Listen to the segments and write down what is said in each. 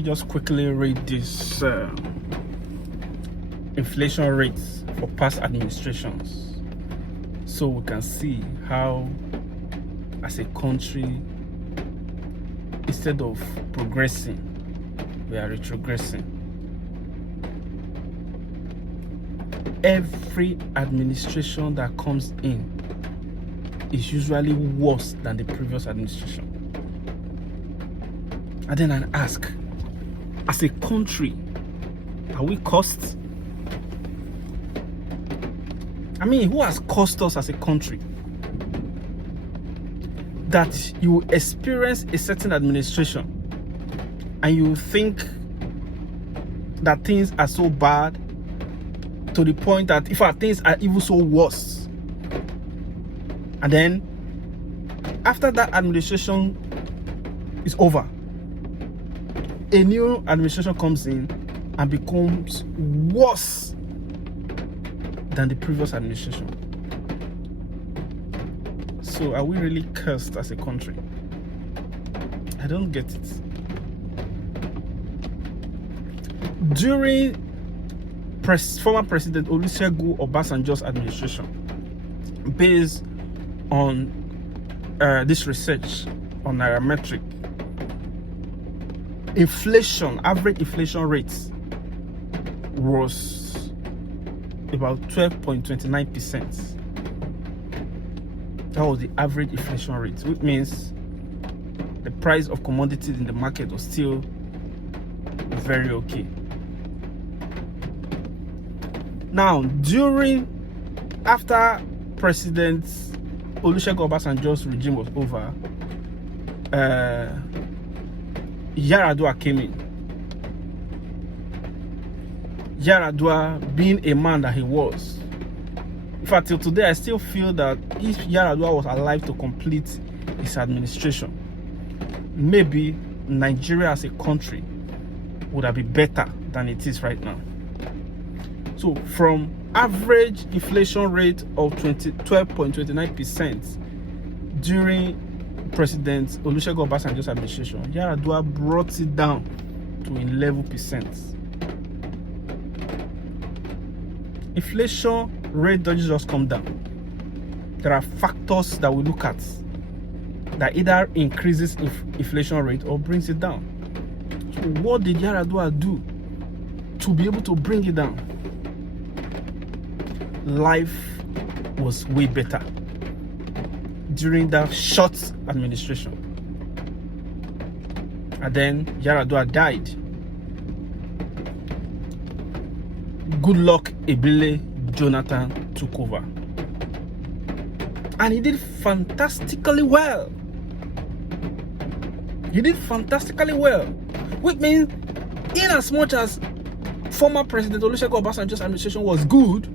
me just quickly read this inflation rates for past administrations so we can see how, as a country, instead of progressing, we are retrogressing. Every administration that comes in is usually worse than the previous administration. And then I ask, as a country, are we cursed? I mean, who has cursed us as a country? That you experience a certain administration and you think that things are so bad to the point that in fact things are even so worse. And then after that administration is over, a new administration comes in and becomes worse than the previous administration. So are we really cursed as a country? I don't get it. During former President Olusegun Obasanjo's administration, based on this research on Nairametric, average inflation rates was about 12.29%. That was the average inflation rate, which means the price of commodities in the market was still very okay. Now, after President Olusegun Obasanjo's regime was over, Yar'Adua came in. Yar'Adua, being a man that he was, in fact, till today, I still feel that if Yar'Adua was alive to complete his administration, maybe Nigeria as a country would have been better than it is right now. So from average inflation rate of 12.29% during President Olusegun Obasanjo's administration, Yar'Adua brought it down to 11%. Inflation rate doesn't just come down. There are factors that we look at that either increases inflation rate or brings it down. So what did Yar'Adua do to be able to bring it down? Life was way better during that short administration. And then Yar'Adua died. Goodluck Ebele Jonathan took over. And he did fantastically well. Which means, in as much as former President Olusegun Obasanjo's administration was good,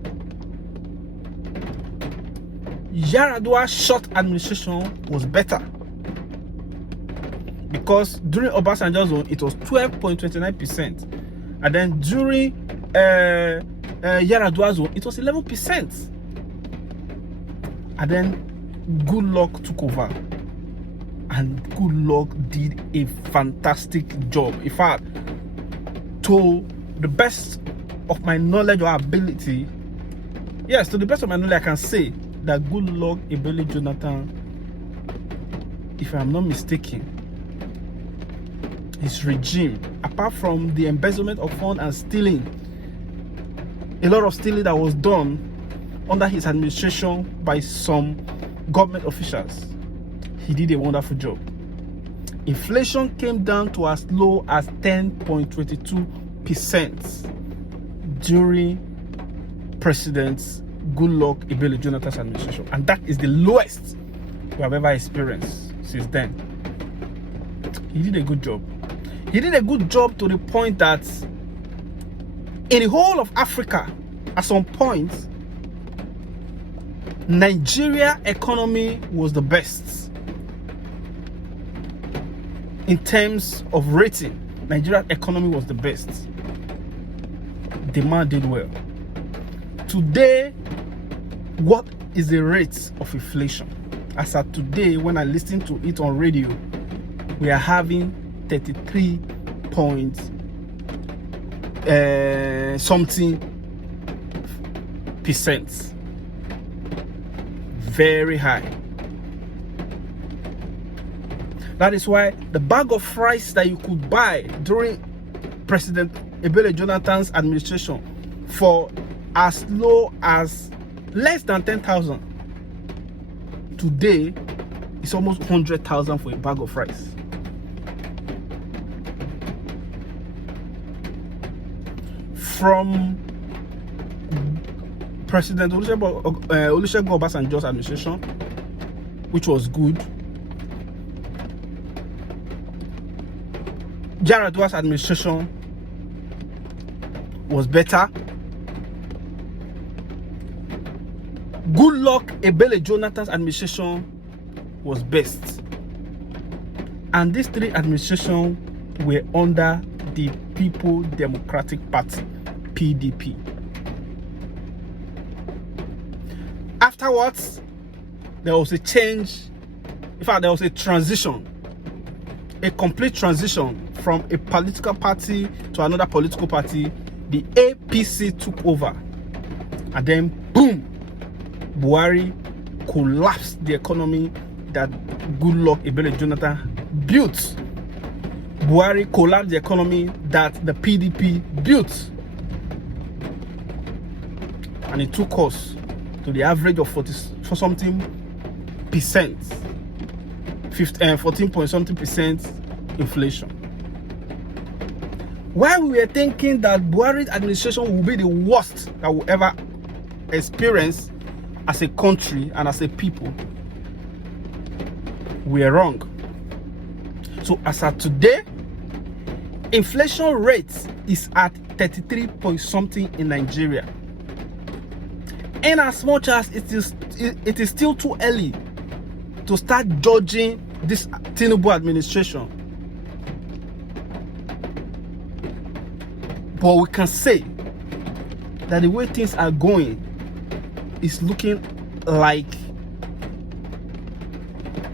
Yar'Adua's short administration was better. Because during Obasanjo's zone, it was 12.29%. And then during Yar'Adua's zone, it was 11%. And then Goodluck took over. And Goodluck did a fantastic job. In fact, to the best of my knowledge or ability, yes, to the best of my knowledge, I can say that Goodluck Ebele Jonathan, if I'm not mistaken, his regime, apart from the embezzlement of funds and stealing, a lot of stealing that was done under his administration by some government officials, he did a wonderful job. Inflation came down to as low as 10.22% during President Goodluck Ebele Jonathan's administration, and that is the lowest we have ever experienced since then. He did a good job. He did a good job to the point that in the whole of Africa, at some point, Nigeria economy was the best. In terms of rating, Nigeria economy was the best. The man did well. Today, what is the rate of inflation? As of today, when I listen to it on radio, we are having 33 point something percent. Very high. That is why the bag of rice that you could buy during President Ebele Jonathan's administration for as low as less than 10,000 today is almost 100,000 for a bag of rice. From President Olusegun Obasanjo's administration, which was good, Yaradua's administration was better. Goodluck Ebele Jonathan's administration was best. And these three administrations were under the People Democratic Party, PDP. Afterwards, there was a change. In fact, there was a transition, a complete transition from a political party to another political party. The APC took over, and then boom, Buhari collapsed the economy that Goodluck Ebele Jonathan built. Buhari collapsed the economy that the PDP built, and it took us to the average of 40-something percent, 14-point-something percent inflation. While we were thinking that Buhari's administration will be the worst that we'll ever experience as a country and as a people, we are wrong. So as of today, inflation rate is at 33-point-something in Nigeria. In as much as it is still too early to start judging this Tinubu administration, but we can say that the way things are going is looking like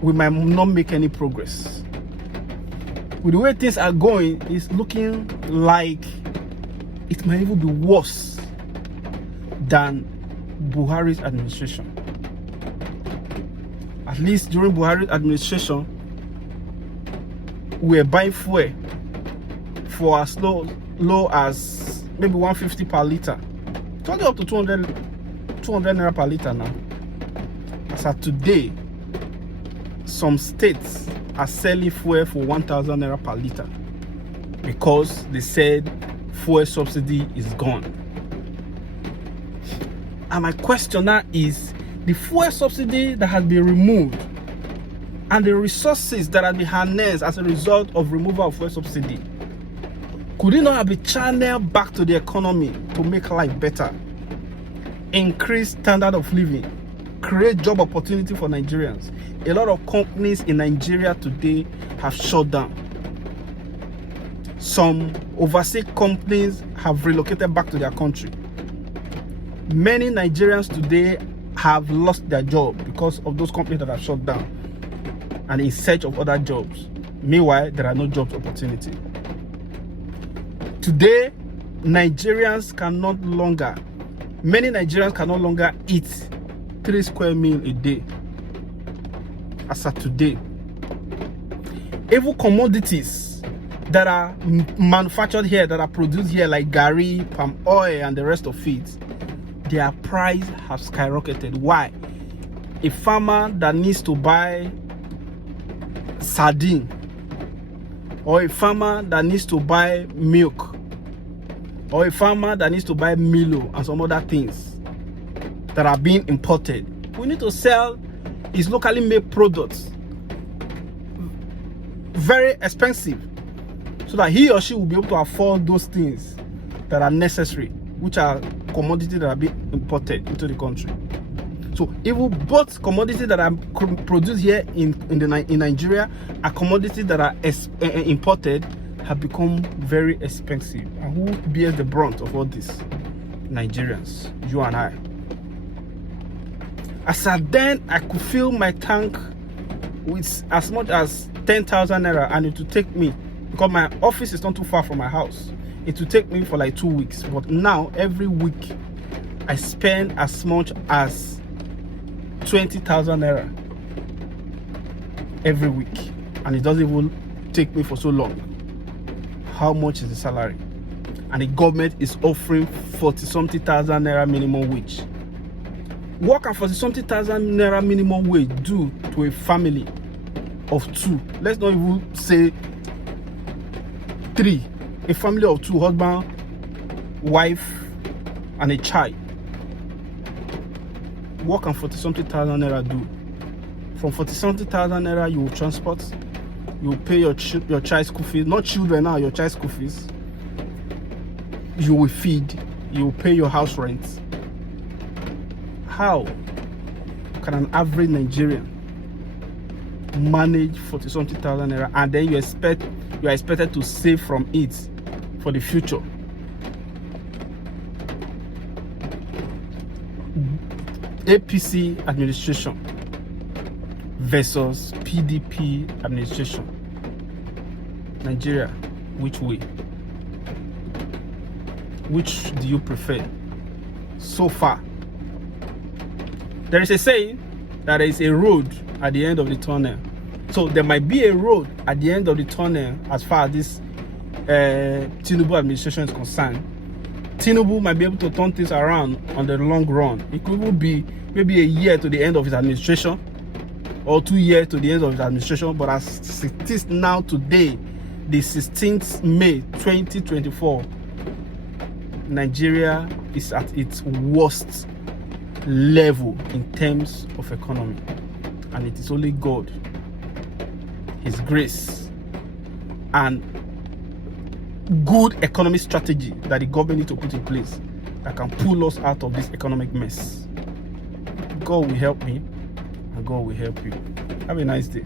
we might not make any progress. With the way things are going, it's looking like it might even be worse than Buhari's administration. At least during Buhari's administration, we were buying fuel for as low as maybe 150 per liter. It's only up to 200 naira per liter now. As of today, some states are selling fuel for 1,000 naira per liter because they said fuel subsidy is gone. And my question now is, the fuel subsidy that has been removed and the resources that have been harnessed as a result of removal of fuel subsidy, could it not have been channeled back to the economy to make life better, increase standard of living, create job opportunity for Nigerians? A lot of companies in Nigeria today have shut down. Some overseas companies have relocated back to their country. Many Nigerians today have lost their job because of those companies that have shut down and in search of other jobs. Meanwhile, there are no job opportunity. Today, many Nigerians can no longer eat 3 square meals a day. As of today, even commodities that are manufactured here, that are produced here, like garri, palm oil, and the rest of it, their price has skyrocketed. Why? A farmer that needs to buy sardine, or a farmer that needs to buy milk, or a farmer that needs to buy Milo and some other things that are being imported, we need to sell his locally made products very expensive so that he or she will be able to afford those things that are necessary, which are commodities that are being imported into the country. So even both commodities that are produced here in Nigeria and commodities that are imported have become very expensive. And who bears the brunt of all this? Nigerians, you and I. As at then, I could fill my tank with as much as 10,000 naira, and it would take me because my office is not too far from my house. It will take me for like 2 weeks, but now every week I spend as much as 20,000 naira every week, and it doesn't even take me for so long. How much is the salary? And the government is offering 40-something thousand naira minimum wage. What can 40-something thousand naira minimum wage do to a family of 2? Let's not even say 3. A family of 2, husband, wife, and a child. What can 40-something thousand naira do? From 40-something thousand naira, you will transport, you will pay your child's school fees, not children now, your child's school fees. You will feed, you will pay your house rent. How can an average Nigerian manage 40-something thousand naira, and then you are expected to save from it for the future? APC administration versus PDP administration. Nigeria, which way? Which do you prefer so far? There is a saying that there is a road at the end of the tunnel. So there might be a road at the end of the tunnel as far as this Tinubu administration is concerned. Tinubu might be able to turn things around on the long run. It could be maybe a year to the end of his administration, or 2 years to the end of his administration. But as it is now today, the 16th May 2024, Nigeria is at its worst level in terms of economy, and it is only God, His grace, and good economic strategy that the government need to put in place that can pull us out of this economic mess. God will help me, and God will help you. Have a nice day.